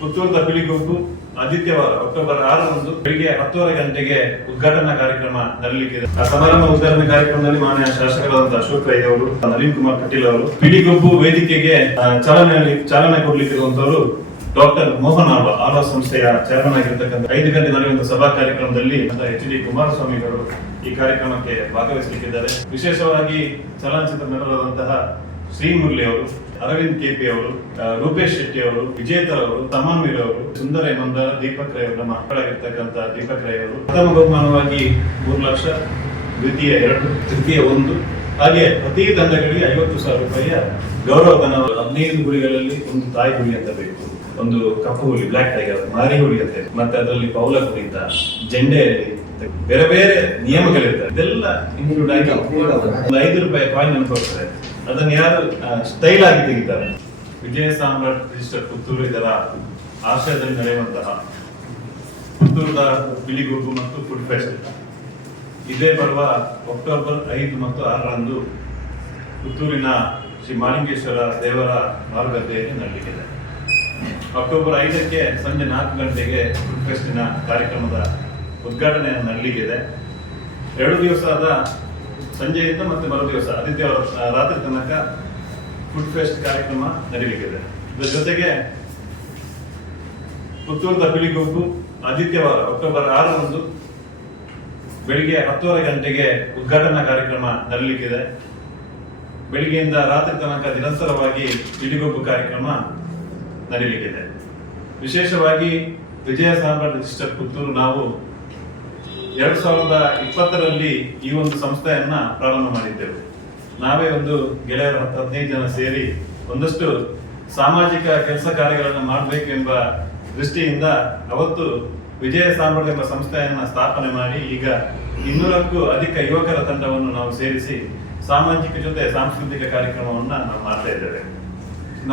ಪುತ್ತೂರದ ಪಿಲಿಗುಂಪು ಆದಿತ್ಯವಾರ ಅಕ್ಟೋಬರ್ 6ರಂದು ಬೆಳಿಗ್ಗೆ 10:30 ಗಂಟೆಗೆ ಉದ್ಘಾಟನಾ ಕಾರ್ಯಕ್ರಮ ನಡೆಯಲಿದೆ. ಆ ಸಮಾರಂಭ ಉದ್ಘಾಟನಾ ಕಾರ್ಯಕ್ರಮದಲ್ಲಿ ಮಾನ್ಯ ಶಾಸಕರಾದಂತಹ ಅಶೋಕ್ ರೈ ಅವರು, ನಳಿನ್ ಕುಮಾರ್ ಕಟೀಲ್ ಅವರು, ಪಿಲಿಗುಂಪು ವೇದಿಕೆಗೆ ಚಾಲನೆ ಕೊಡಲಿಕ್ಕಿರುವಂತವರು ಡಾಕ್ಟರ್ ಮೋಹನ್ ಆಳ್ವ ಸಂಸ್ಥೆಯ ಚೇರ್ಮನ್ ಆಗಿರತಕ್ಕಂಥ 5 ಗಂಟೆ ನಡೆಯುವಂತಹ ಸಭಾ ಕಾರ್ಯಕ್ರಮದಲ್ಲಿ ಎಚ್ ಡಿ ಕುಮಾರಸ್ವಾಮಿ ಅವರು ಈ ಕಾರ್ಯಕ್ರಮಕ್ಕೆ ಭಾಗವಹಿಸಲಿಕ್ಕಿದ್ದಾರೆ. ವಿಶೇಷವಾಗಿ ಚಲನಚಿತ್ರ ನಟರಾದಂತಹ ಶ್ರೀ ಮುರಳಿ ಅವರು, ಅರವಿಂದ್ ಕೆಪಿ ಅವರು, ರೂಪೇಶ್ ಶೆಟ್ಟಿ ಅವರು, ವಿಜೇತರ್ ಅವರು, ತಮನ್ವೀರ್ ಅವರು, ಸುಂದರ ಮಂದರ, ದೀಪಕ್ ರೈ ಅವರು, ನಮ್ಮ ಮಕ್ಕಳಾಗಿರ್ತಕ್ಕಂಥ ದೀಪಕ್ ರೈ ಅವರು ಪ್ರಥಮ ಬಹುಮಾನವಾಗಿ 3 ಲಕ್ಷ, ದ್ವಿತೀಯ 2, ತೃತೀಯ 1, ಹಾಗೆ ಪ್ರತಿ ತಂಡಗಳಿಗೆ 50,000 ರೂಪಾಯಿಯ ಗೌರವಧನ. 15 ಹುಲಿಗಳಲ್ಲಿ ಒಂದು ತಾಯಿ ಹುಲಿ ಅಂತ ಬೇಕು, ಒಂದು ಕಪ್ಪು ಹುಲಿ ಬ್ಲಾಕ್ ಟೈಗರ್, ಮಾರಿ ಹುಲಿ ಅಂತ, ಮತ್ತೆ ಅದರಲ್ಲಿ ಪೌಲ ಕುಣಿತ, ಜೆಂಡೆಯಲ್ಲಿ ಬೇರೆ ಬೇರೆ ನಿಯಮಗಳಿರ್ತವೆ. ಇದೆಲ್ಲ ಇನ್ಕ್ಲೂಡ್ ಆಗಿ ಒಂದು 5 ರೂಪಾಯಿ ಕಾಯಿನ್ ಅನ್ಕೊಳ್ತಾರೆ. ಅದನ್ನು ಯಾರು ಸ್ಟೈಲ್ ಆಗಿ ತೆಗಿತಾರೆ. ವಿಜಯ ಸಾಮ್ರಾಟ್ ರಿಜಿಸ್ಟರ್ ಪುತ್ತೂರು ಇದರ ಆಶ್ರಯದಲ್ಲಿ ನಡೆಯುವಂತಹ ಪುತ್ತೂರದ ಪಿಲಿಗುಂಪು ಮತ್ತು ಫುಡ್ ಫೆಸ್ಟ್ ಇದೇ ಬರುವ ಅಕ್ಟೋಬರ್ 5 ಮತ್ತು 6ರಂದು ಪುತ್ತೂರಿನ ಶ್ರೀ ಮಾಲಿಂಗೇಶ್ವರ ದೇವರ ಮಾರುಗದ್ದೆಯಲ್ಲಿ ನಡೆಯಲಿದೆ. ಅಕ್ಟೋಬರ್ 5ಕ್ಕೆ ಸಂಜೆ 4 ಗಂಟೆಗೆ ಫುಡ್ ಫೆಸ್ಟಿನ ಕಾರ್ಯಕ್ರಮದ ಉದ್ಘಾಟನೆ ನಡೆಯಲಿದೆ. 2 ದಿವಸದ ಸಂಜೆಯಿಂದ ಮತ್ತೆ ಮರು ದಿವಸ ಆದಿತ್ಯವಾರ ರಾತ್ರಿ ತನಕ ಫುಡ್ ಫೆಸ್ಟ್ ಕಾರ್ಯಕ್ರಮ ನಡೆಯಲಿದೆ. ಇದರ ಜೊತೆಗೆ ಪುತ್ತೂರದ ಪಿಲಿಗುಂಪು ಆದಿತ್ಯವಾರ ಅಕ್ಟೋಬರ್ 6ರಂದು ಬೆಳಿಗ್ಗೆ 10:30 ಗಂಟೆಗೆ ಉದ್ಘಾಟನಾ ಕಾರ್ಯಕ್ರಮ ನಡೆಯಲಿದೆ. ಬೆಳಿಗ್ಗೆಯಿಂದ ರಾತ್ರಿ ತನಕ ನಿರಂತರವಾಗಿ ಪಿಲಿಗುಂಪು ಕಾರ್ಯಕ್ರಮ ನಡೆಯಲಿದೆ. ವಿಶೇಷವಾಗಿ ವಿಜಯ ಸಾಮ್ರಾಟ್ ರಿಜಿಸ್ಟರ್ ಪುತ್ತೂರು ನಾವು 2020ರಲ್ಲಿ ಈ ಒಂದು ಸಂಸ್ಥೆಯನ್ನ ಪ್ರಾರಂಭ ಮಾಡಿದ್ದೆವು. ನಾವೇ ಒಂದು ಗೆಳೆಯರ 15 ಜನ ಸೇರಿ ಒಂದಷ್ಟು ಸಾಮಾಜಿಕ ಕೆಲಸ ಕಾರ್ಯಗಳನ್ನು ಮಾಡಬೇಕು ಎಂಬ ದೃಷ್ಟಿಯಿಂದ ಅವತ್ತು ವಿಜಯ ಸಾಮ್ರಾಟ್ ಎಂಬ ಸಂಸ್ಥೆಯನ್ನ ಸ್ಥಾಪನೆ ಮಾಡಿ ಈಗ 200ಕ್ಕೂ ಅಧಿಕ ಯುವಕರ ತಂಡವನ್ನು ನಾವು ಸೇರಿಸಿ ಸಾಮಾಜಿಕ ಜೊತೆ ಸಾಂಸ್ಕೃತಿಕ ಕಾರ್ಯಕ್ರಮವನ್ನ ನಾವು ಮಾಡ್ತಾ ಇದ್ದೇವೆ.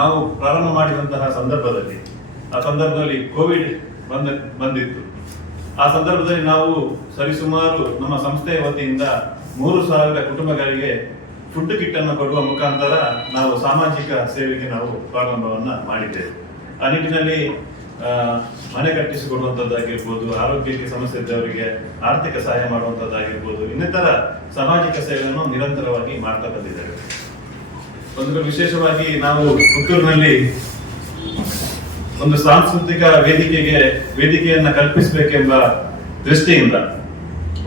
ನಾವು ಪ್ರಾರಂಭ ಮಾಡಿದಂತಹ ಸಂದರ್ಭದಲ್ಲಿ ಕೋವಿಡ್ ಬಂದಿತ್ತು. ಆ ಸಂದರ್ಭದಲ್ಲಿ ನಾವು ಸರಿಸುಮಾರು ನಮ್ಮ ಸಂಸ್ಥೆಯ ವತಿಯಿಂದ 3,000 ಕುಟುಂಬಗಳಿಗೆ ಫುಡ್ ಕಿಟ್ ಅನ್ನು ಕೊಡುವ ಮುಖಾಂತರ ನಾವು ಸಾಮಾಜಿಕ ಸೇವೆಗೆ ನಾವು ಪ್ರಾರಂಭವನ್ನ ಮಾಡಿದ್ದೇವೆ. ಆ ನಿಟ್ಟಿನಲ್ಲಿ ಮನೆ ಕಟ್ಟಿಸಿಕೊಡುವಂತದ್ದಾಗಿರ್ಬೋದು, ಆರೋಗ್ಯಕ್ಕೆ ಸಮಸ್ಯೆ ಇದ್ದವರಿಗೆ ಆರ್ಥಿಕ ಸಹಾಯ ಮಾಡುವಂತದ್ದಾಗಿರ್ಬೋದು, ಇನ್ನಿತರ ಸಾಮಾಜಿಕ ಸೇವೆಯನ್ನು ನಿರಂತರವಾಗಿ ಮಾಡ್ತಾ ಬಂದಿದ್ದೇವೆ. ಒಂದು ವಿಶೇಷವಾಗಿ ನಾವು ಪುತ್ತೂರಿನಲ್ಲಿ ಒಂದು ಸಾಂಸ್ಕೃತಿಕ ವೇದಿಕೆಯನ್ನ ಕಲ್ಪಿಸಬೇಕೆಂಬ ದೃಷ್ಟಿಯಿಂದ,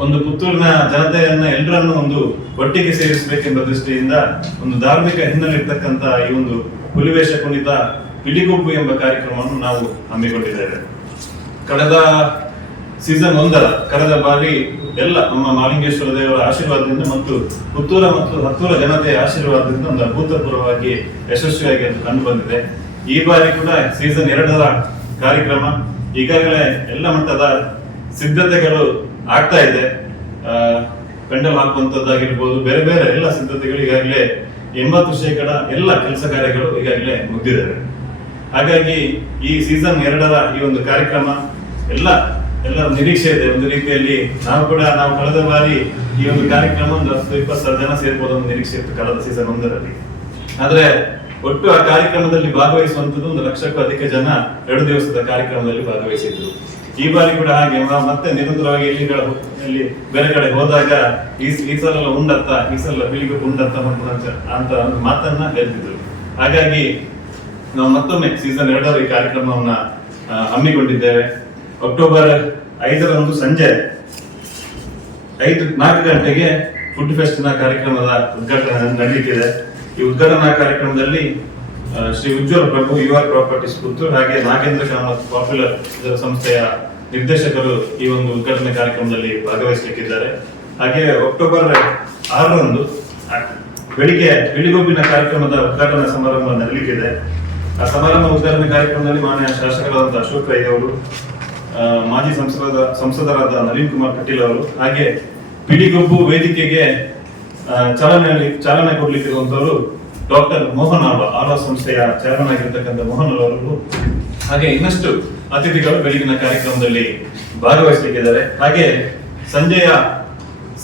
ಒಂದು ಪುತ್ತೂರಿನ ಜನತೆಯನ್ನ ಎಲ್ಲರನ್ನು ಒಂದು ಒಟ್ಟಿಗೆ ಸೇರಿಸಬೇಕೆಂಬ ದೃಷ್ಟಿಯಿಂದ ಒಂದು ಧಾರ್ಮಿಕ ಹಿನ್ನೆಲೆ ಇರ್ತಕ್ಕಂಥ ಈ ಒಂದು ಹುಲಿವೇಷ ಕುಣಿತ ಪಿಲಿಗುಂಪು ಎಂಬ ಕಾರ್ಯಕ್ರಮವನ್ನು ನಾವು ಹಮ್ಮಿಕೊಂಡಿದ್ದೇವೆ. ಕಳೆದ ಸೀಸನ್ 1ರ ಕಳೆದ ಬಾರಿ ಎಲ್ಲ ನಮ್ಮ ಮಾಲಿಂಗೇಶ್ವರ ದೇವರ ಆಶೀರ್ವಾದದಿಂದ ಮತ್ತು ಪುತ್ತೂರ ಮತ್ತು ಹತ್ತೂರ ಜನತೆಯ ಆಶೀರ್ವಾದದಿಂದ ಒಂದು ಅಭೂತಪೂರ್ವವಾಗಿ ಯಶಸ್ವಿಯಾಗಿ ಅದು ಕಂಡು ಬಂದಿದೆ. ಈ ಬಾರಿ ಕೂಡ ಸೀಸನ್ 2ರ ಕಾರ್ಯಕ್ರಮ ಈಗಾಗಲೇ ಎಲ್ಲ ಮಟ್ಟದ ಸಿದ್ಧತೆಗಳು ಆಗ್ತಾ ಇದೆ. ಪೆಂಡಲ್ ಹಾಕುವಂತದ್ದಾಗಿರ್ಬೋದು, ಬೇರೆ ಬೇರೆ ಎಲ್ಲ ಸಿದ್ಧತೆಗಳು ಈಗಾಗಲೇ 80% ಎಲ್ಲ ಕೆಲಸ ಕಾರ್ಯಗಳು ಈಗಾಗಲೇ ಮುಗಿದಿದ್ದಾರೆ. ಹಾಗಾಗಿ ಈ ಸೀಸನ್ 2ರ ಈ ಒಂದು ಕಾರ್ಯಕ್ರಮ ಎಲ್ಲರ ನಿರೀಕ್ಷೆ ಇದೆ. ಒಂದು ರೀತಿಯಲ್ಲಿ ನಾವು ಕಳೆದ ಬಾರಿ ಈ ಒಂದು ಕಾರ್ಯಕ್ರಮ ಒಂದು 10-20 ಜನ ಸೇರ್ಬೋದು ಒಂದು ನಿರೀಕ್ಷೆ ಇತ್ತು ಕಳೆದ ಸೀಸನ್ 1ರಲ್ಲಿ. ಆದ್ರೆ ಒಟ್ಟು ಆ ಕಾರ್ಯಕ್ರಮದಲ್ಲಿ ಭಾಗವಹಿಸುವಂತದ್ದು 1 ಲಕ್ಷಕ್ಕೂ ಅಧಿಕ ಜನ 2 ದಿವಸದ ಕಾರ್ಯಕ್ರಮದಲ್ಲಿ ಭಾಗವಹಿಸಿದ್ರು. ಈ ಬಾರಿ ಕೂಡ ಹಾಗೆ ಮತ್ತೆ ನಿರಂತರವಾಗಿ ಇಲ್ಲಿ ಬೇರೆ ಕಡೆ ಹೋದಾಗ ಈ ಸಲ ಉಂಡತ್ತ, ಈ ಸಲ ಪಿಲಿಗುಂಪು ಉಂಡತ್ತ ಅಂತ ಒಂದು ಮಾತನ್ನ ಹೇಳ್ತಿದ್ರು. ಹಾಗಾಗಿ ನಾವು ಮತ್ತೊಮ್ಮೆ ಸೀಸನ್ 2ರ ಈ ಕಾರ್ಯಕ್ರಮವನ್ನ ಹಮ್ಮಿಕೊಂಡಿದ್ದೇವೆ. ಅಕ್ಟೋಬರ್ 5ರಂದು ಸಂಜೆ 4 ಗಂಟೆಗೆ ಫುಡ್ ಫೆಸ್ಟಿನ ಕಾರ್ಯಕ್ರಮದ ಉದ್ಘಾಟನೆ ನಡೆಯಲಿದೆ. ಈ ಉದ್ಘಾಟನಾ ಕಾರ್ಯಕ್ರಮದಲ್ಲಿ ಶ್ರೀ ಉಜ್ವಲ ಪ್ರಭು ಯುವ ಪ್ರಾಪರ್ಟೀಸ್ ಪುತ್ತೂರು ಹಾಗೆ ನಾಗೇಂದ್ರ ಕಾಮತ್ ಪಾಪ್ಯುಲರ್ ಇದರ ಸಂಸ್ಥೆಯ ನಿರ್ದೇಶಕರು ಈ ಒಂದು ಉದ್ಘಾಟನೆ ಕಾರ್ಯಕ್ರಮದಲ್ಲಿ ಭಾಗವಹಿಸಲಿಕ್ಕಿದ್ದಾರೆ. ಹಾಗೆ ಅಕ್ಟೋಬರ್ 6ರಂದು ಬೆಳಿಗ್ಗೆ ಪಿಲಿಗುಂಪಿನ ಕಾರ್ಯಕ್ರಮದ ಉದ್ಘಾಟನಾ ಸಮಾರಂಭ ನಡೆಯಲಿದೆ. ಆ ಸಮಾರಂಭ ಉದ್ಘಾಟನೆ ಕಾರ್ಯಕ್ರಮದಲ್ಲಿ ಮಾನ್ಯ ಶಾಸಕರಾದಂತಹ ಅಶೋಕ್ ರೈ ಅವರು, ಮಾಜಿ ಸಂಸದರಾದ ನಳಿನ್ ಕುಮಾರ್ ಕಟೀಲ್ ಅವರು, ಹಾಗೆ ಪಿಲಿಗುಂಪು ವೇದಿಕೆಗೆ ಚಾಲನೆ ಕೊಡಲಿಕ್ಕಿರುವಂತವರು ಡಾಕ್ಟರ್ ಮೋಹನ್ ಆಳ್ವ ಸಂಸ್ಥೆಯ ಚೇರ್ಮನ್ ಆಗಿರತಕ್ಕಂಥ ಮೋಹನ್ ಅವರು, ಹಾಗೆ ಇನ್ನಷ್ಟು ಅತಿಥಿಗಳು ಬೆಳಗಿನ ಕಾರ್ಯಕ್ರಮದಲ್ಲಿ ಭಾಗವಹಿಸಲಿಕ್ಕಿದ್ದಾರೆ. ಹಾಗೆ ಸಂಜೆಯ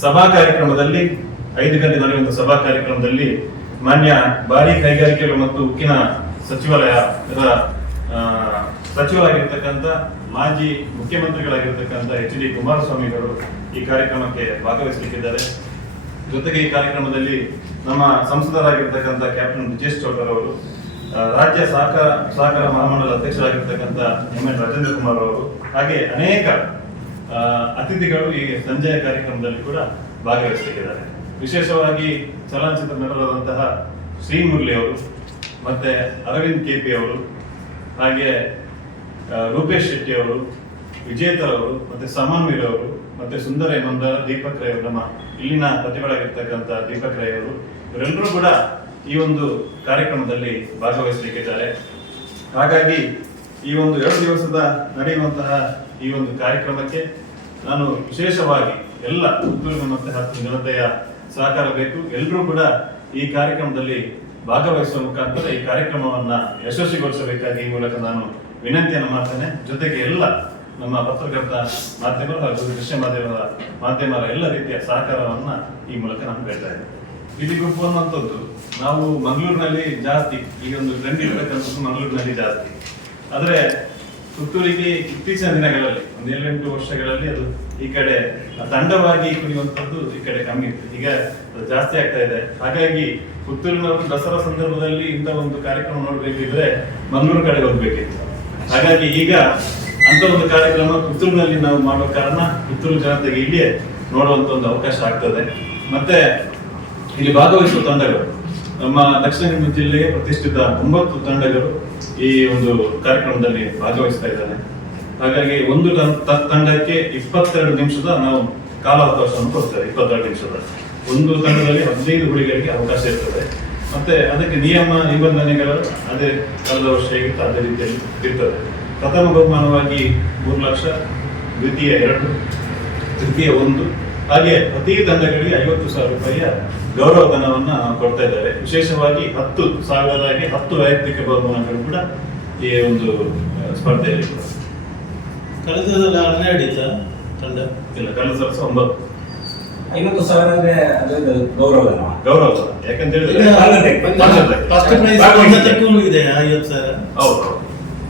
ಸಭಾ ಕಾರ್ಯಕ್ರಮದಲ್ಲಿ 5 ಗಂಟೆ ನಡೆಯುವಂತಹ ಸಭಾ ಕಾರ್ಯಕ್ರಮದಲ್ಲಿ ಮಾನ್ಯ ಭಾರಿ ಕೈಗಾರಿಕೆಗಳು ಮತ್ತು ಉಕ್ಕಿನ ಸಚಿವಾಲಯ ಸಚಿವರಾಗಿರ್ತಕ್ಕಂಥ ಮಾಜಿ ಮುಖ್ಯಮಂತ್ರಿಗಳಾಗಿರ್ತಕ್ಕಂಥ ಎಚ್ ಡಿ ಕುಮಾರಸ್ವಾಮಿಗಳು ಈ ಕಾರ್ಯಕ್ರಮಕ್ಕೆ ಭಾಗವಹಿಸಲಿಕ್ಕಿದ್ದಾರೆ. ಜೊತೆಗೆ ಈ ಕಾರ್ಯಕ್ರಮದಲ್ಲಿ ನಮ್ಮ ಸಂಸದರಾಗಿರ್ತಕ್ಕಂಥ ಕ್ಯಾಪ್ಟನ್ ಬ್ರಿಜೇಶ್ ಚೌಧರಿ ಅವರು, ರಾಜ್ಯ ಸಹಕಾರ ಮಹಾಮಂಡಲ ಅಧ್ಯಕ್ಷರಾಗಿರ್ತಕ್ಕಂಥ ಎಂ.ಎನ್. ರಾಜೇಂದ್ರ ಕುಮಾರ್ ಅವರು, ಹಾಗೆ ಅನೇಕ ಅತಿಥಿಗಳು ಈ ಸಂಜೆಯ ಕಾರ್ಯಕ್ರಮದಲ್ಲಿ ಕೂಡ ಭಾಗವಹಿಸಲಿಕ್ಕಿದ್ದಾರೆ. ವಿಶೇಷವಾಗಿ ಚಲನಚಿತ್ರ ನಟರಾದಂತಹ ಶ್ರೀಮುರಳಿ ಅವರು, ಮತ್ತೆ ಅರವಿಂದ್ ಕೆಪಿ ಅವರು, ಹಾಗೆ ರೂಪೇಶ್ ಶೆಟ್ಟಿ ಅವರು, ವಿಜೇತರ್ ಅವರು, ಮತ್ತೆ ಸಮನ್ವೀರ್ ಅವರು, ಮತ್ತೆ ಸುಂದರ ಮಂದಾರ, ದೀಪಕ್ ರೈ ಅವರು, ನಮ್ಮ ಇಲ್ಲಿನ ಪ್ರತಿಭೆಗಳಾಗಿರ್ತಕ್ಕಂಥ ದೀಪಕ್ ರೈ ಅವರು, ಇವರೆಲ್ಲರೂ ಕೂಡ ಈ ಒಂದು ಕಾರ್ಯಕ್ರಮದಲ್ಲಿ ಭಾಗವಹಿಸಲಿಕ್ಕಿದ್ದಾರೆ. ಹಾಗಾಗಿ ಈ ಒಂದು 2 ದಿವಸದ ನಡೆಯುವಂತಹ ಈ ಒಂದು ಕಾರ್ಯಕ್ರಮಕ್ಕೆ ನಾನು ವಿಶೇಷವಾಗಿ ಎಲ್ಲ ಪುತ್ತೂರಿನ ಮತ್ತೆ ಹತ್ತು ಜನತೆಯ ಸಹಕಾರ ಬೇಕು. ಎಲ್ಲರೂ ಕೂಡ ಈ ಕಾರ್ಯಕ್ರಮದಲ್ಲಿ ಭಾಗವಹಿಸುವ ಮುಖಾಂತರ ಈ ಕಾರ್ಯಕ್ರಮವನ್ನ ಯಶಸ್ವಿಗೊಳಿಸಬೇಕಾಗಿ ಈ ಮೂಲಕ ನಾನು ವಿನಂತಿಯನ್ನು ಮಾಡ್ತೇನೆ. ಜೊತೆಗೆ ಎಲ್ಲ ನಮ್ಮ ಪತ್ರಕರ್ತ ಮಾಧ್ಯಮಗಳು ಹಾಗೂ ದೃಶ್ಯ ಮಾಧ್ಯಮರ ಎಲ್ಲ ರೀತಿಯ ಸಹಕಾರವನ್ನ ಈ ಮೂಲಕ ನಾನು ಬೇಡ್ತಾ ಇದ್ದೇನೆ. ಬೀದಿ ಗುಂಪು ಅನ್ನುವಂಥದ್ದು ನಾವು ಮಂಗಳೂರಿನಲ್ಲಿ ಜಾಸ್ತಿ, ಈಗ ಒಂದು ಟ್ರೆಂಡ್ ಇರತಕ್ಕಂಥದ್ದು ಮಂಗಳೂರಿನಲ್ಲಿ ಜಾಸ್ತಿ. ಆದ್ರೆ ಪುತ್ತೂರಿಗೆ ಇತ್ತೀಚಿನ ದಿನಗಳಲ್ಲಿ ಒಂದು 7-8 ವರ್ಷಗಳಲ್ಲಿ ಅದು ಈ ಕಡೆ ತಂಡವಾಗಿ ಕುಣಿಯುವಂಥದ್ದು ಈ ಕಡೆ ಕಮ್ಮಿ ಇತ್ತು. ಈಗ ಅದು ಜಾಸ್ತಿ ಆಗ್ತಾ ಇದೆ. ಹಾಗಾಗಿ ಪುತ್ತೂರಿನವರು ದಸರಾ ಸಂದರ್ಭದಲ್ಲಿ ಇಂಥ ಒಂದು ಕಾರ್ಯಕ್ರಮ ನೋಡ್ಬೇಕಿದ್ರೆ ಮಂಗಳೂರು ಕಡೆ ಹೋಗ್ಬೇಕಿತ್ತು. ಹಾಗಾಗಿ ಈಗ ಅಂತ ಒಂದು ಕಾರ್ಯಕ್ರಮ ಪುತ್ತೂರಿನಲ್ಲಿ ನಾವು ಮಾಡುವ ಕಾರಣ ಪುತ್ತೂರು ಜನತೆಗೆ ಇಲ್ಲಿಯೇ ನೋಡುವಂತ ಒಂದು ಅವಕಾಶ ಆಗ್ತದೆ. ಮತ್ತೆ ಇಲ್ಲಿ ಭಾಗವಹಿಸುವ ತಂಡಗಳು ನಮ್ಮ ದಕ್ಷಿಣ ಕನ್ನಡ ಜಿಲ್ಲೆಗೆ ಪ್ರತಿಷ್ಠಿತ 9 ತಂಡಗಳು ಈ ಒಂದು ಕಾರ್ಯಕ್ರಮದಲ್ಲಿ ಭಾಗವಹಿಸ್ತಾ ಇದ್ದಾರೆ. ಹಾಗಾಗಿ ಒಂದು ತಂಡಕ್ಕೆ 22 ನಿಮಿಷದ ನಾವು ಕಾಲಾವಕಾಶವನ್ನು ಕೊಡ್ತೇವೆ. 22 ನಿಮಿಷದ ಒಂದು ತಂಡದಲ್ಲಿ 15 ಹುಡುಗರಿಗೆ ಅವಕಾಶ ಇರ್ತದೆ. ಮತ್ತೆ ಅದಕ್ಕೆ ನಿಯಮ ನಿಬಂಧನೆಗಳು ಅದೇ ಕಳೆದ ವರ್ಷ ಹೇಗಿತ್ತು ಅದೇ ರೀತಿಯಲ್ಲಿ ಇರ್ತದೆ. ಪ್ರಥಮ ಬಹುಮಾನವಾಗಿ 3 ಲಕ್ಷ, ದ್ವಿತೀಯ 2, ತೃತೀಯ 1, ಹಾಗೆ ಪ್ರತಿ ತಂಡಗಳಿಗೆ 50,000 ರೂಪಾಯಿಯ ಗೌರವಧನವನ್ನ ಕೊಡ್ತಾ ಇದ್ದಾರೆ. ವಿಶೇಷವಾಗಿ 10,000 10 ವೈಯಕ್ತಿಕ ಬಹುಮಾನಗಳು ಕೂಡ ಈ ಒಂದು ಸ್ಪರ್ಧೆಯಲ್ಲಿ ಕಳೆದ ಸಲ 12 ತಂಡ ಇಲ್ಲ, ಕಳೆದ ಸಲ 9. 50,000 ಅಂದ್ರೆ ಅದು ಗೌರವಧನ. ಯಾಕಂತ ಹೇಳಿದ್ರೆ ಫಸ್ಟ್ ಪ್ರೈಸ್ ಇದೆ 50,000. ಹೌದು,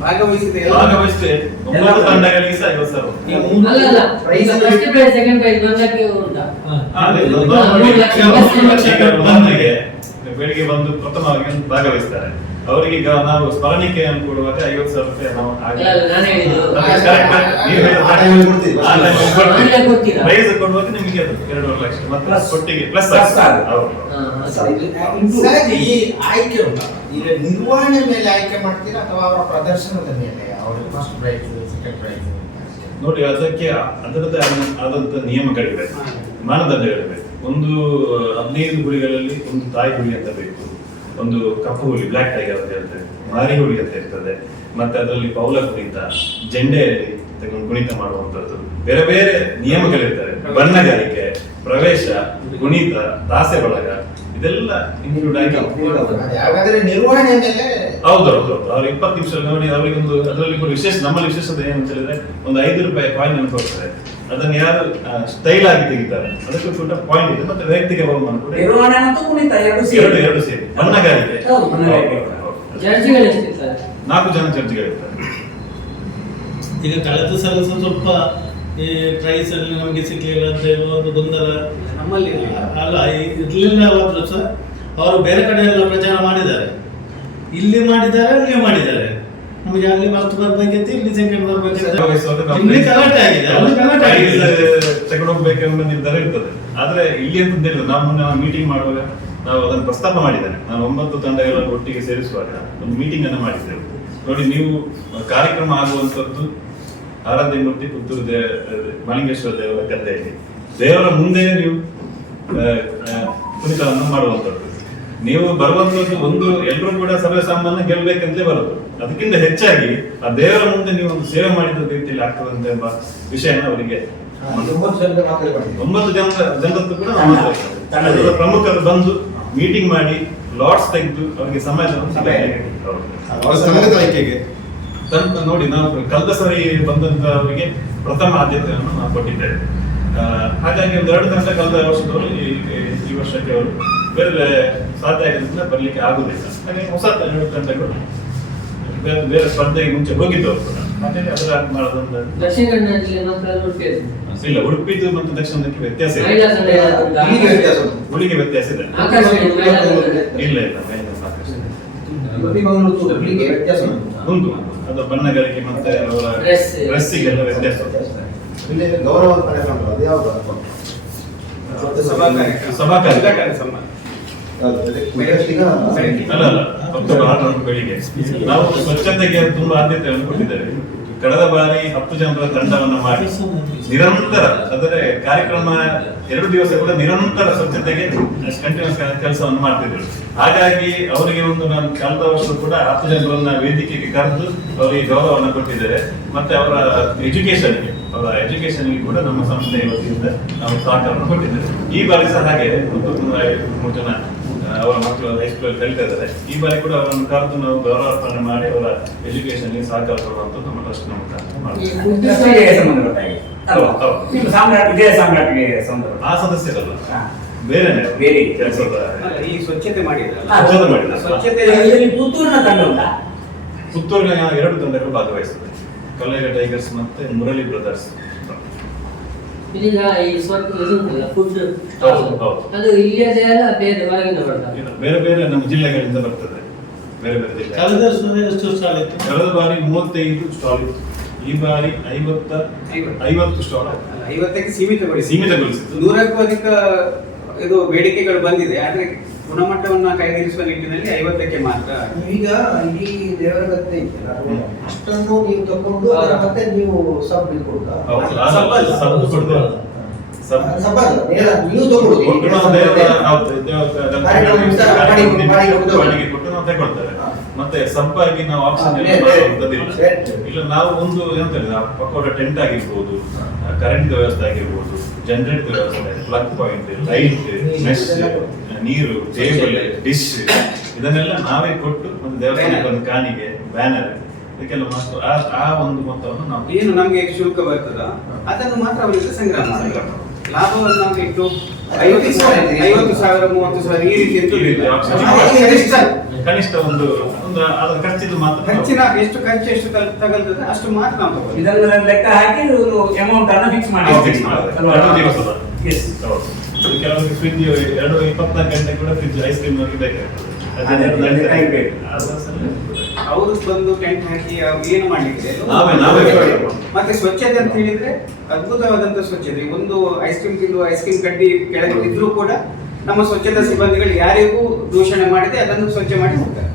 ಭಾಗವಹಿಸಿದೆ 9 ತಂಡಗಳಿಗೆ ಸಹ 50,000. ಬೆಳಿಗ್ಗೆ ಬಂದು ಪ್ರಥಮವಾಗಿ ಭಾಗವಹಿಸ್ತಾರೆ. ಅವರಿಗೆ ನಾವು ಸ್ಮರಣಿಕೆಯನ್ನು ಕೊಡುವಾಗ 50,000 ರೂಪಾಯಿ ನಾವು ಪ್ರೈಸ್ ಕೊಡುವಾಗ ನಿಮಗೆ 2 ಲಕ್ಷ ಮತ್ತೆ ಕೊಟ್ಟಿಗೆ ಪ್ಲಸ್. ಈ ಆಯ್ಕೆ ಉಂಟಾ? ಈಗ ನಿರ್ವಹಣೆ ಮೇಲೆ ಆಯ್ಕೆ ಮಾಡ್ತೀರಾ ಅಥವಾ ಅವರ ಪ್ರದರ್ಶನದ ಮೇಲೆ? ಅವರಿಗೆ ಫಸ್ಟ್ ಪ್ರೈಸ್, ಸೆಕೆಂಡ್ ಪ್ರೈಸ್ ನೋಡಿ, ಅದಕ್ಕೆ ಅದರದ್ದೇ ಆದಂತ ನಿಯಮಗಳಿವೆ, ಮಾನದಂಡಗಳಿವೆ. ಒಂದು 15 ಹುಲಿಗಳಲ್ಲಿ ಒಂದು ತಾಯಿ ಹುಲಿ ಅಂತ ಬೇಕು, ಒಂದು ಕಪ್ಪು ಹುಲಿ ಬ್ಲಾಕ್ ಟೈಗರ್ ಅಂತ ಹೇಳ್ತೇವೆ, ಮಾರಿ ಹುಲಿ ಅಂತ ಇರ್ತದೆ, ಮತ್ತೆ ಅದರಲ್ಲಿ ಪೌಲ ಕುಣಿತ, ಜೆಂಡೆಯಲ್ಲಿ ಕುಣಿತ ಮಾಡುವಂತದ್ದು, ಬೇರೆ ಬೇರೆ ನಿಯಮಗಳಿರ್ತವೆ. ಬಣ್ಣಗಾರಿಕೆ, ಪ್ರವೇಶ, ಕುಣಿತ, ದಾಸೆ ಬಳಗ, ಇದೆಲ್ಲ ಇನ್ಕ್ಲೂಡ್ ಆಗಿ. ಹಾಗಾದ್ರೆ ನಿರ್ವಹಣೆ ಮೇಲೆ ಹೌದೌದು, ಅವ್ರು 20 ನಿಮಿಷ ನೋಡಿ, ಅವರಿಗೊಂದು ಅದರಲ್ಲಿ ವಿಶೇಷ, ನಮ್ಮಲ್ಲಿ ವಿಶೇಷತೆ ಏನಂತ ಹೇಳಿದ್ರೆ ಒಂದು 5 ರೂಪಾಯಿ ಕಾಯಿನ್ ಅನ್ನು ಕೊಡ್ತಾರೆ. ಅದನ್ನು ಯಾರು ಸ್ಟೈಲ್ ಆಗಿ ತೆಗಿತಾರೆ ಅದಕ್ಕೂ ಕೂಡ ಪಾಯಿಂಟ್ ಇದೆ. ಮತ್ತೆ ವೈಯಕ್ತಿಕ ಬಹುಮಾನ ಕೂಡ ಎರಡು ಸೇರಿ. ಬಣ್ಣಗಾರಿಕೆ 4 ಜನ ಜಡ್ಜಿಗಳಿರ್ತಾರೆ. ಈಗ ಕಳೆದ ಸಲ ಸ್ವಲ್ಪ ಈ ಪ್ರೈಸ್ ಅಲ್ಲಿ ನಮಗೆ ಸಿಗ್ಲಿಲ್ಲ ಅಂತ ಹೇಳುವ ಗೊಂದಲ ನಮ್ಮಲ್ಲಿ ಅಲ್ಲ ಇರ್ಲಿಲ್ಲ. ಅವತ್ತು ಸಹ ಅವರು ಬೇರೆ ಕಡೆ ಎಲ್ಲ ಪ್ರಚಾರ ಮಾಡಿದ್ದಾರೆ, ಇಲ್ಲಿ ಮಾಡಿದ್ದಾರೆ, ಅಲ್ಲಿ ಮಾಡಿದ್ದಾರೆ. ನಮಗೆ ಅಲ್ಲಿ ಫಸ್ಟ್ ಬರ್ಬೇಕಿತ್ತು, ಇಲ್ಲಿ ಸೆಕೆಂಡ್ ಬರ್ಬೇಕಿತ್ತು, ಇಲ್ಲಿ ಗಲಾಟೆ ಆಗಿದೆ, ಅಲ್ಲಿ ಗಲಾಟೆ ಆಗಿದೆ. ತಗೊಂಡೋಗ್ಬೇಕೆಂಬ ನಿರ್ಧಾರ ಇರ್ತದೆ. ಆದ್ರೆ ಇಲ್ಲಿ ಅಂತಂದಿಲ್ಲ, ನಾವು ಮೀಟಿಂಗ್ ಮಾಡುವಾಗ ನಾವು ಅದನ್ನು ಪ್ರಸ್ತಾಪ ಮಾಡಿದ್ದೇನೆ. ನಾನು 9 ತಂಡಗಳನ್ನು ಒಟ್ಟಿಗೆ ಸೇರಿಸುವಾಗ ಒಂದು ಮೀಟಿಂಗ್ ಅನ್ನು ಮಾಡಿದ್ದೇವೆ. ನೋಡಿ, ನೀವು ಕಾರ್ಯಕ್ರಮ ಆಗುವಂತದ್ದು ಆರಾಧ್ಯ ಮೂರ್ತಿ ಪುತ್ತೂರು ಮಲಿಂಗೇಶ್ವರ ದೇವರ ಗದ್ದೆಯಲ್ಲಿ ದೇವರ ಮುಂದೆ ನೀವು ಕುಣಿತವನ್ನು ಮಾಡುವಂಥದ್ದು. ನೀವು ಬರುವಂತದ್ದು ಒಂದು ಎಲ್ಲರೂ ಕೂಡ ಸರ್ವೇ ಸಾಮಾನ್ಯ ಗೆಲ್ಬೇಕಂತಲೇ ಬರೋದು. ಅದಕ್ಕಿಂತ ಹೆಚ್ಚಾಗಿ ಆ ದೇವರ ಮುಂದೆ ನೀವು ಒಂದು ಸೇವೆ ಮಾಡಿದ ರೀತಿಯಲ್ಲಿ ಆಗ್ತದಂತೆ ಎಂಬ ವಿಷಯನ ಅವರಿಗೆ 9 ಜನರದ್ದು ಕೂಡ ಪ್ರಮುಖರು ಬಂದು ಮೀಟಿಂಗ್ ಮಾಡಿ ಲಾಟ್ಸ್ ತೆಗೆದು ಅವರಿಗೆ ನೋಡಿ, ನಾವು ಕಳೆದ ಸರಿ ಬಂದಂತವರಿಗೆ ಪ್ರಥಮ ಆದ್ಯತೆಯನ್ನು ನಾವು ಕೊಟ್ಟಿದ್ದೇವೆ. ಹಾಗಾಗಿ ಒಂದು 2 ತಂಡ ಕಳೆದ ವರ್ಷದವರು ಈ ವರ್ಷಕ್ಕೆ ಅವರು ಬೇರೆ ಸಾಧ್ಯ ಆಗಿದ್ದರಿಂದ ಬರ್ಲಿಕ್ಕೆ ಆಗುದಿಲ್ಲ. ಹಾಗೆ ಹೊಸ 2 ತಂಡಗಳು ಬೇರೆ ಸ್ಪರ್ಧೆಗೆ ಮುಂಚೆ ಹೋಗಿದ್ದವರು ಕೂಡ ಮತ್ತೆ ಅದರ ಮಾಡೋದೊಂದು ದಕ್ಷಿಣ ಕನ್ನಡದಲ್ಲಿ ಮಕ್ಕಳೆಲ್ಲ ಉಡುಪಿ ಇಲ್ಲ. ಉಡುಪಿದು ಮತ್ತು ದಕ್ಷಿಣಕ್ಕೆ ವ್ಯತ್ಯಾಸ ಇದೆ, ಮಹಿಳಾ ಸಂಘ ಇಲ್ಲಿಗೆ ವ್ಯತ್ಯಾಸ ಉಂಟು. ಉಳಿಗೆ ವ್ಯತ್ಯಾಸ ಇದೆ. ಆಕಾಶವಾಣಿ ಮಹಿಳಾ ಸಂಘ ಇಲ್ಲ ಇಲ್ಲ ಮಹಿಳಾ ಸಾಕಷ್ಟು ಇದೆ. ಉಡುಪಿ ಮಂಗಳೂರು ಹುಬ್ಳಿಗೆ ವ್ಯತ್ಯಾಸ ಉಂಟು. ಉಂಟು. ಅದು ಬಣ್ಣಗಳಿಗೆ ಮತ್ತೆ ಅವರ ಡ್ರೆಸ್ಸಿಗೆಲ್ಲ ವ್ಯತ್ಯಾಸ ಉಂಟು. ಇಲ್ಲಿ ಗೌರವ ಕಾರ್ಯಕ್ರಮ ಅದು ಯಾವುದು ಸಭಾ ಕಾರ್ಯಕ್ರಮ ಅಲ್ಲ ಅಲ್ಲ ಅಕ್ಟೋಬರ್ 6 ಬೆಳಿಗ್ಗೆ ನಾವು ಸ್ವಚ್ಛತೆಗೆ ತುಂಬಾ ಆದ್ಯತೆಯನ್ನು ಕೊಟ್ಟಿದ್ದೇವೆ. ಕಳೆದ ಬಾರಿ 10 ಜನರ ತಂಡವನ್ನು ಮಾಡಿ ನಿರಂತರ ಅಂದರೆ ಕಾರ್ಯಕ್ರಮ 2 ದಿವಸ ಕೂಡ ನಿರಂತರ ಸ್ವಚ್ಛತೆಗೆ ಕಂಟಿನ್ಯೂಸ್ ಕೆಲಸವನ್ನು ಮಾಡ್ತಿದ್ರು. ಹಾಗಾಗಿ ಅವರಿಗೆ ಒಂದು ನಾನು ಕಳೆದ ವರ್ಷ ಕೂಡ 10 ಜನರನ್ನ ವೇದಿಕೆಗೆ ಕರೆದು ಅವರಿಗೆ ಗೌರವವನ್ನು ಕೊಟ್ಟಿದ್ದೇವೆ. ಮತ್ತೆ ಅವರ ಎಜುಕೇಶನ್ಗೆ ಕೂಡ ನಮ್ಮ ಸಂಸ್ಥೆಯ ವತಿಯಿಂದ ನಾವು ಸಹಕಾರವನ್ನು ಕೊಟ್ಟಿದ್ದೇವೆ. ಈ ಬಾರಿ ಸಹ ಹಾಗೆ 153 ಜನ ಅವರ ಮಕ್ಕಳು ಹೈಸ್ಕೂಲ್ ಕಲಿತಾ ಇದ್ದಾರೆ. ಈ ಬಾರಿ ಕೂಡ ಅವರನ್ನು ಕರೆದು ನಾವು ಗೌರವಾರ್ಪಣೆ ಮಾಡಿ ಅವರ ಎಜುಕೇಶನ್ಗೆ ಸಹಕಾರ ಕೊಡುವಂಥದ್ದು ನಮ್ಮ ಟ್ರಸ್ಟ್ ಆ ಸದಸ್ಯರಲ್ಲ, ಬೇರೆ ಕೆಲಸದ ಈ ಸ್ವಚ್ಛತೆ ಮಾಡಿದ್ರೆ ಪುತ್ತೂರಿನ ತಂಡ ಉಂಟಾ? ಪುತ್ತೂರಿನ 2 ತಂಡಗಳು ಭಾಗವಹಿಸಿದೆ, ಕಲ್ಲೇಗ ಟೈಗರ್ಸ್ ಮತ್ತೆ ಮುರಳಿ ಬ್ರದರ್ಸ್. ಈಗ ಈ ಸ್ವಲ್ಪ ಇದು ಉಂಟಲ್ಲ ಫುಡ್ ಹೌದು. ಅದು ಇಲ್ಲಿಯದೇ ಅಲ್ಲ ಬೇರೆ ಹೊರಗಿಂದ ಬರ್ತದೆ? ಬೇರೆ ಬೇರೆ ನಮ್ಮ ಜಿಲ್ಲೆಗಳಿಂದ ಬರ್ತದೆ, ಬೇರೆ ಬೇರೆ ಜಿಲ್ಲೆ. ಕಳೆದ ವರ್ಷ ಎಷ್ಟು ಸ್ಟಾಲ್ ಇತ್ತು? ಕಳೆದ ಬಾರಿ 35 ಸ್ಟಾಲ್ ಇತ್ತು. ಈ ಬಾರಿ 50 ಸ್ಟಾಲ್ 50ಕ್ಕೆ ಸೀಮಿತಗೊಳಿಸಿ ಸೀಮಿತಗೊಳಿಸಿತ್ತು. 100ಕ್ಕೂ ಅಧಿಕ ಇದು ಬೇಡಿಕೆಗಳು ಬಂದಿದೆ. ಆದ್ರೆ ಗುಣಮಟ್ಟವನ್ನ ಕೈಗರಿಸುವ ನಿಟ್ಟಿನಲ್ಲಿ 50ಕ್ಕೆ ಮಾತ್ರ. ಈಗ ಇಡೀ ದೇವರಗತ್ತೆ ಇದೆಯಲ್ಲ, ಅಷ್ಟನ್ನು ನೀವು ತಕೊಂಡು ಅದರ ಮತ್ತೆ ನೀವು ಸಬ್ ಇದು ಕೊಡುತ್ತಾ? ಹೌದು, ಸಬ್ಬು ಕೊಡ್ತೇವೆ. ಸಬ್ ಅಲ್ಲ, ನೇರ ನೀವು ತಗೊಳ್ಳೋದು. ಕೊಟ್ಟು ನಾವು ಬಾಡಿಗೆ ಕೊಟ್ಟು ನಾವು ತಗೊಳ್ತೇವೆ. ಮತ್ತೆ ಸಬ್ಬಾಗಿ ನಾವು ಆಪ್ಷನ್ ಇಲ್ಲ. ನಾವು ಒಂದು ಎಂತ ಪಕ್ಕೋಟ ಟೆಂಟ್ ಆಗಿರ್ಬೋದು, ಕರೆಂಟ್ ವ್ಯವಸ್ಥೆ ಆಗಿರ್ಬೋದು, ಜನರೇಟ್ ವ್ಯವಸ್ಥೆ, ಪ್ಲಗ್ ಪಾಯಿಂಟ್, ಲೈಟ್, ಮೆಶ್, ನೀರು, ಟೇಬಲ್, ಡಿಶ್ ಇದನ್ನೆಲ್ಲ ನಾವೇ ಕೊಟ್ಟು ಒಂದು ದೇವಸ್ಥಾನಕ್ಕೆ ಒಂದು ಕಾಣಿಗೆ, ಬ್ಯಾನರ್ ಇದಕ್ಕೆಲ್ಲ ಮಾತ್ರ ಆ ಒಂದು ಮೊತ್ತವನ್ನು ನಾವು ಏನು ನಮ್ಗೆ ಶುಲ್ಕ ಬರ್ತದ ಅದನ್ನು ಮಾತ್ರ ಅವರಿಂದ ಸಂಗ್ರಹ ಮಾಡಿ ಲಾಭವನ್ನು ನಾವು ಇಟ್ಟು 50,000, 30,000 ಈ ರೀತಿ ಕನಿಷ್ಠ ಒಂದು ಅದರ ಖರ್ಚಿದ್ದು ಮಾತ್ರ ಖರ್ಚಿನ ಎಷ್ಟು ತಗಲ್ತದೆ ಅಷ್ಟು ಮಾತ್ರ ನಾವು ತಗೊಳ್ಳಿ. ಇದನ್ನ ಲೆಕ್ಕ ಹಾಕಿ ಅಮೌಂಟ್ ಅನ್ನು ಫಿಕ್ಸ್ ಮಾಡಿ ಕೆಲವರಿಗೆ ಫ್ರಿಜ್ 24 ಗಂಟೆ ಕೂಡ ಫ್ರಿಜ್ ಐಸ್ ಕ್ರೀಮ್ ಬೇಕಾಗ್ತದೆ. ಅವರು ಬಂದು ಟೆಂಟ್ ಹಾಕಿ ಏನು ಮಾಡ್ಲಿಕ್ಕೆ ನಾವೇ ಮತ್ತೆ ಸ್ವಚ್ಛತೆ ಅಂತ ಹೇಳಿದ್ರೆ ಅದ್ಭುತವಾದಂತ ಸ್ವಚ್ಛತೆ. ಒಂದು ಐಸ್ ಕ್ರೀಮ್ ತಿಂದು ಐಸ್ ಕ್ರೀಮ್ ಕಡ್ಡಿ ಕೆಳಗೆ ಬಿದ್ರೂ ಕೂಡ ನಮ್ಮ ಸ್ವಚ್ಛತಾ ಸಿಬ್ಬಂದಿಗಳು ಯಾರಿಗೂ ದೂಷಣೆ ಮಾಡದೆ ಅದನ್ನು ಸ್ವಚ್ಛ ಮಾಡಿ ಹೋಗ್ತಾರೆ.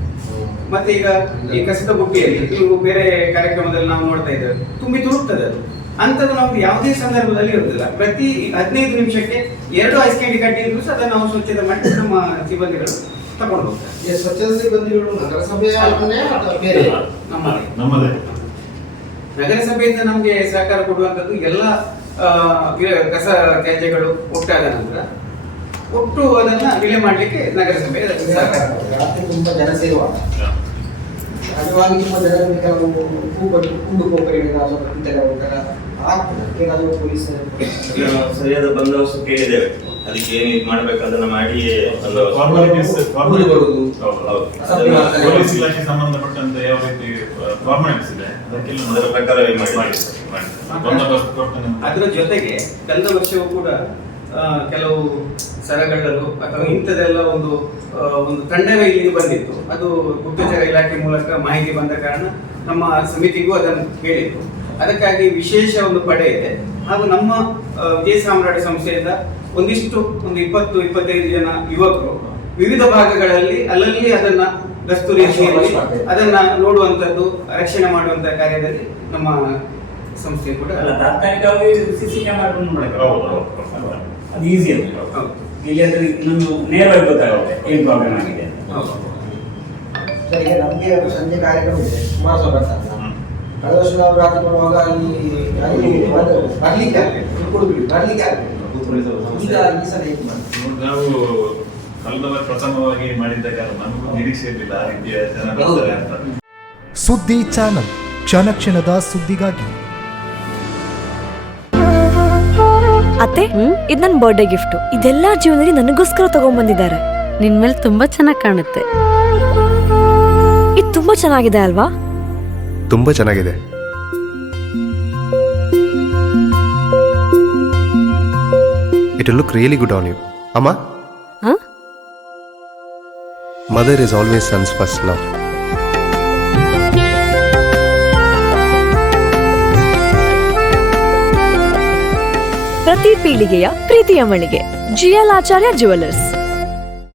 ಮತ್ತೆ ಈಗ ಈ ಕಸದ ಬುಟ್ಟಿಯಲ್ಲಿ ನೀವು ಬೇರೆ ಕಾರ್ಯಕ್ರಮದಲ್ಲಿ ನಾವು ನೋಡ್ತಾ ಇದ್ದೇವೆ ತುಂಬಿ ತುಳುಕ್ತದೆ ಅದು. ಅಂತದ್ದು ನಮ್ಗೆ ಯಾವುದೇ ಸಂದರ್ಭದಲ್ಲಿ ಇರುವುದಿಲ್ಲ. ಪ್ರತಿ 15 ನಿಮಿಷಕ್ಕೆ 2 ಐಸ್ ಕ್ಯಾಂಡಿ ಕಡ್ಡಿ ಇದ್ರು ಸಹ ಅದನ್ನು ನಾವು ಸ್ವಚ್ಛತೆ ಮಾಡಿ ನಮ್ಮ ಸಿಬ್ಬಂದಿಗಳು ತಗೊಂಡು ಹೋಗ್ತಾರೆ. ಸ್ವಚ್ಛತಾ ಸಿಬ್ಬಂದಿಗಳು ನಗರಸಭೆಯ ಅಥವಾ ಬೇರೆ? ನಮ್ಮದೇ ನಗರಸಭೆಯಿಂದ ನಮಗೆ ಸಹಕಾರ ಕೊಡುವಂಥದ್ದು ಎಲ್ಲ ಕಸ ತ್ಯಾಜ್ಯಗಳು ಒಟ್ಟಾದ ನಂತರ ಒಟ್ಟು ಅದನ್ನ ವಿಲೆ ಮಾಡಲಿಕ್ಕೆ ನಗರಸಭೆ ಸಹಕಾರ. ತುಂಬಾ ಜನ ಸೇರುವ ಸಹಜವಾಗಿ ನಿಮ್ಮ ಜನರಿಗೆ ಕೆಲವು ಕುಂದು ಕೊಬ್ಬರಿಗಳಿಂದ ಏನಾದರೂ ಪೊಲೀಸ್ ಸರಿಯಾದ ಬಂದೋಬಸ್ತು ಕೇಳಿದ್ದೇವೆ. ಅದಕ್ಕೆ ಏನು ಇದು ಮಾಡ್ಬೇಕು ಅದನ್ನ ಮಾಡಿ ಫಾರ್ಮಾಲಿಟೀಸ್ ಬರುವುದು. ಪೊಲೀಸ್ ಇಲಾಖೆ ಸಂಬಂಧಪಟ್ಟಂತೆ ಯಾವ ರೀತಿ ಫಾರ್ಮಾಲಿಟೀಸ್ ಇದೆ ಅದಕ್ಕೆಲ್ಲ ಅದರ ಪ್ರಕಾರವೇ ಮಾಡಿ ಬಂದೋಬಸ್ತ್ ಕೊಡ್ತಾನೆ. ಅದರ ಜೊತೆಗೆ ಕಳೆದ ವರ್ಷವೂ ಕೂಡ ಕೆಲವು ಸರಗಳ್ಳರು ಅಥವಾ ಇಂಥದೆಲ್ಲ ಒಂದು ತಂಡವೇ ಇಲ್ಲಿಗೆ ಬಂದಿತ್ತು. ಅದು ಗುಪ್ತಚರ ಇಲಾಖೆ ಮೂಲಕ ಮಾಹಿತಿ ಬಂದ ಕಾರಣ ನಮ್ಮ ಸಮಿತಿಗೂ ಅದನ್ನು ಹೇಳಿತ್ತು. ಅದಕ್ಕಾಗಿ ವಿಶೇಷ ಒಂದು ಪಡೆ ಇದೆ. ಹಾಗೂ ನಮ್ಮ ವಿಜಯ ಸಾಮ್ರಾಟ್ ಸಂಸ್ಥೆಯಿಂದ ಒಂದು 20-25 ಜನ ಯುವಕರು ವಿವಿಧ ಭಾಗಗಳಲ್ಲಿ ಅಲ್ಲಲ್ಲಿ ಅದನ್ನ ಗಸ್ತು ರೀತಿಯಲ್ಲಿ ಅದನ್ನ ನೋಡುವಂತದ್ದು, ರಕ್ಷಣೆ ಮಾಡುವಂತ ಕಾರ್ಯದಲ್ಲಿ ನಮ್ಮ ಸಂಸ್ಥೆ ಕೂಡ ತಾತ್ಕಾಲಿಕವಾಗಿ ಸಿಸಿ ಕ್ಯಾಮೆರಾ ಅದು ಈಸಿ ಅಂತ. ಇಲ್ಲಿ ಅಂದ್ರೆ ಇನ್ನೊಂದು ನೇರವಾಗಿ ಗೊತ್ತಾಗುತ್ತೆ ಏನ್ ಪ್ರಾಬ್ಲಮ್ ಆಗಿದೆ ಅಂತ. ಸರಿ, ಈಗ ನಮಗೆ ಸಂಜೆ ಕಾರ್ಯಕ್ರಮ ಇದೆ, ಕುಮಾರಸ್ವಾಮಿ ಬರ್ತಾರೆ. ಕಳೆದ ವರ್ಷ ನಾವು ರಾತ್ರಿ ಬರುವಾಗ ಬರ್ಲಿಕ್ಕೆ ಆಗ್ಬೇಕು. ಈಗ ಈ ಸಲ ಹೇಗೆ ಮಾಡ್ತೀವಿ? ನಾವು ಕಳೆದ ಪ್ರಥಮವಾಗಿ ಮಾಡಿದ್ದ ಕಾರಣ ನಮಗೂ ನಿರೀಕ್ಷೆ ಇರಲಿಲ್ಲ ಆ ರೀತಿಯ ಜನ ಬರ್ತಾರೆ ಅಂತ. ಸುದ್ದಿ ಚಾನಲ್, ಕ್ಷಣ ಕ್ಷಣದ ಸುದ್ದಿಗಾಗಿ. ಅತ್ತೆ, ಇದು ನನ್ನ ಬರ್ಡೇ ಗಿಫ್ಟ್. ಇದೆಲ್ಲ ಜೀವನದಲ್ಲಿ ನನಗೋಸ್ಕರ ತಗೊಂಡ್ಬಂದಿದ್ದಾರೆ. ನಿನ್ ಮೇಲೆ ತುಂಬಾ ಚೆನ್ನಾಗಿ ಕಾಣುತ್ತೆ. ಇದು ತುಂಬಾ ಚೆನ್ನಾಗಿದೆ ಅಲ್ವಾ? ತುಂಬ ಚೆನ್ನಾಗಿದೆ. It will look really good on you. ಅಮ್ಮ, mother is always sons first love. ಪ್ರತಿ ಪೀಳಿಗೆಯ ಪ್ರೀತಿಯ ಮಳಿಗೆ GL ಆಚಾರ್ಯ ಜುವೆಲ್ಲರ್ಸ್.